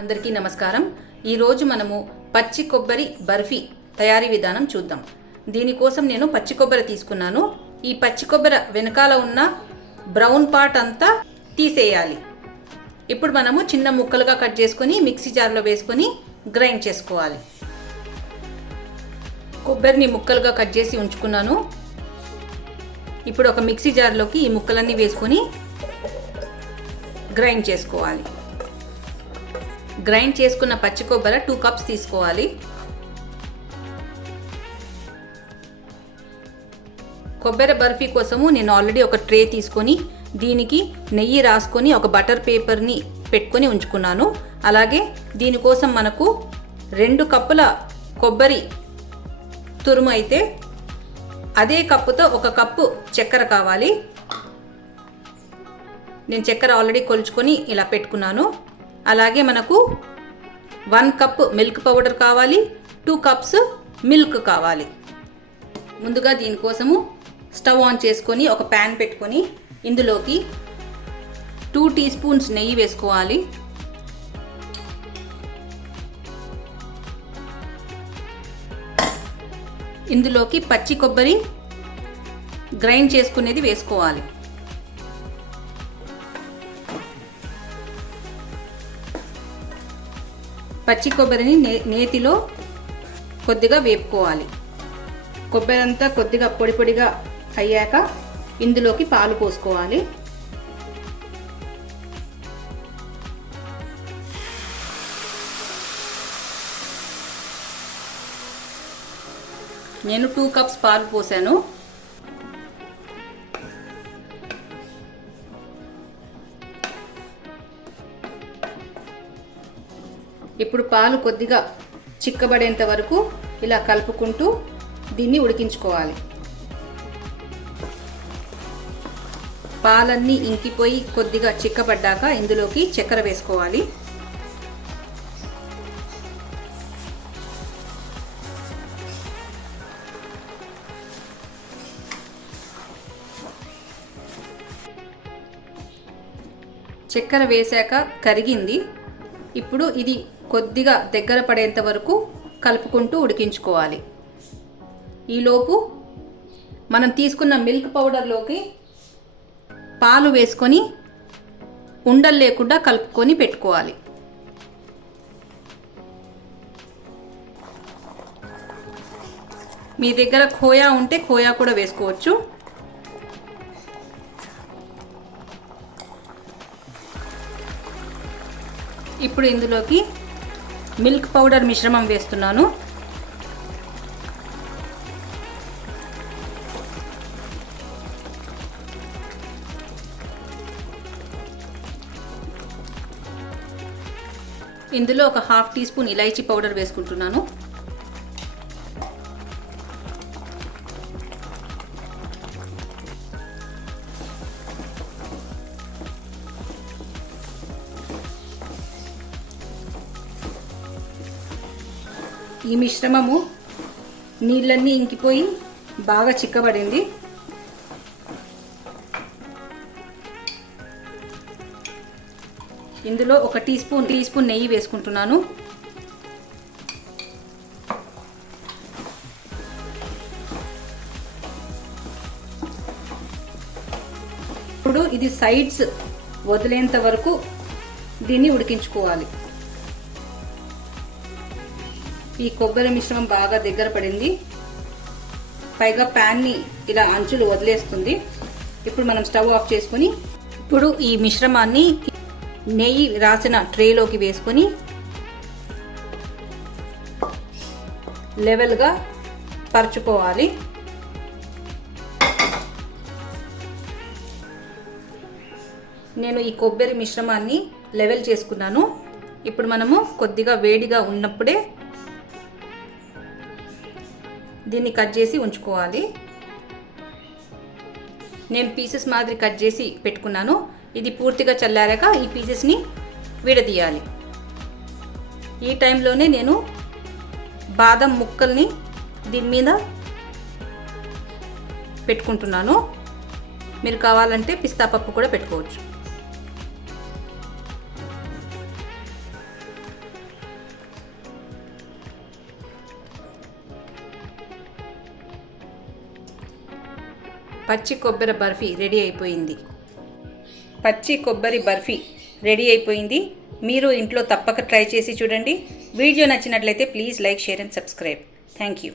అందరికీ నమస్కారం। ఈ రోజు మనము పచ్చి కొబ్బరి బర్ఫీ తయారీ విధానం చూద్దాం। దీనికోసం నేను పచ్చి కొబ్బరి తీసుకున్నాను। ఈ పచ్చి కొబ్బరి వెనకాల ఉన్న బ్రౌన్ పార్ట్ అంతా తీసేయాలి। ఇప్పుడు మనము చిన్న ముక్కలుగా కట్ చేసుకొని మిక్సీ జార్లో వేసుకొని గ్రైండ్ చేసుకోవాలి। కొబ్బరిని ముక్కలుగా కట్ చేసి ఉంచుకున్నాను। ఇప్పుడు ఒక మిక్సీ జార్లోకి ఈ ముక్కలన్నీ వేసుకొని గ్రైండ్ చేసుకోవాలి। గ్రైండ్ చేసుకున్న పచ్చి కొబ్బరి 2 కప్స్ తీసుకోవాలి। కొబ్బరి బర్ఫీ కోసము నేను ఆల్రెడీ ఒక ట్రే తీసుకొని దీనికి నెయ్యి రాసుకొని ఒక బటర్ పేపర్ని పెట్టుకొని ఉంచుకున్నాను। అలాగే దీనికోసం మనకు 2 కప్పుల కొబ్బరి తురుము అయితే అదే కప్పుతో 1 కప్పు చక్కెర కావాలి। నేను చక్కెర ఆల్రెడీ కొలుచుకొని ఇలా పెట్టుకున్నాను। అలాగే మనకు 1 కప్ మిల్క్ పౌడర్ కావాలి, 2 కప్స్ మిల్క్ కావాలి। ముందుగా దీనికోసము స్టవ్ ఆన్ చేసుకొని ఒక ప్యాన్ పెట్టుకొని ఇందులోకి 2 టీ స్పూన్స్ నెయ్యి వేసుకోవాలి। ఇందులోకి పచ్చి కొబ్బరి గ్రైండ్ చేసుకునేది వేసుకోవాలి। పచ్చి కొబ్బరిని నేతిలో కొద్దిగా వేపుకోవాలి। కొబ్బరి అంతా కొద్దిగా పొడి పొడిగా అయ్యాక ఇందులోకి పాలు పోసుకోవాలి। నేను 2 కప్స్ పాలు పోసాను। ఇప్పుడు పాలు కొద్దిగా చిక్కబడేంత వరకు ఇలా కలుపుకుంటూ దీన్ని ఉడికించుకోవాలి। పాలన్నీ ఇంకిపోయి కొద్దిగా చిక్కబడ్డాక ఇందులోకి చక్కెర వేసుకోవాలి। చక్కెర వేశాక కరిగింది। ఇప్పుడు ఇది కొద్దిగా దగ్గర పడేంత వరకు కలుపుకుంటూ ఉడికించుకోవాలి। ఈలోపు మనం తీసుకున్న మిల్క్ పౌడర్లోకి పాలు వేసుకొని ఉండలు లేకుండా కలుపుకొని పెట్టుకోవాలి। మీ దగ్గర ఖోయా ఉంటే ఖోయా కూడా వేసుకోవచ్చు। ఇప్పుడు ఇందులోకి మిల్క్ పౌడర్ మిశ్రమం వేస్తున్నాను। ఇందులో ఒక ½ టీ స్పూన్ ఇలాచీ పౌడర్ వేసుకుంటున్నాను। ఈ మిశ్రమము నీళ్ళన్నీ ఇంకిపోయి బాగా చిక్కబడింది। ఇందులో ఒక టీ స్పూన్ నెయ్యి వేసుకుంటున్నాను। ఇప్పుడు ఇది సైడ్స్ వదిలేంత వరకు దీన్ని ఉడికించుకోవాలి। ఈ కొబ్బరి మిశ్రమం బాగా దగ్గర పడింది, పైగా ప్యాన్ని ఇలా అంచులు వదిలేస్తుంది। ఇప్పుడు మనం స్టవ్ ఆఫ్ చేసుకొని ఇప్పుడు ఈ మిశ్రమాన్ని నెయ్యి రాసిన ట్రేలోకి వేసుకొని లెవెల్గా పరుచుకోవాలి। నేను ఈ కొబ్బరి మిశ్రమాన్ని లెవెల్ చేసుకున్నాను। ఇప్పుడు మనము కొద్దిగా వేడిగా ఉన్నప్పుడే దీన్ని కట్ చేసి ఉంచుకోవాలి। నేను పీసెస్ మాదిరి కట్ చేసి పెట్టుకున్నాను। ఇది పూర్తిగా చల్లారాక ఈ పీసెస్ని విడదీయాలి। ఈ టైంలోనే నేను బాదం ముక్కల్ని దీని మీద పెట్టుకుంటున్నాను। మీరు కావాలంటే పిస్తా పప్పు కూడా పెట్టుకోవచ్చు। పచ్చి కొబ్బరి బర్ఫీ రెడీ అయిపోయింది. పచ్చి కొబ్బరి బర్ఫీ రెడీ అయిపోయింది. మీరు ఇంట్లో తప్పక ట్రై చేసి చూడండి. వీడియో నచ్చినట్లయితే please like, share and subscribe. Thank you.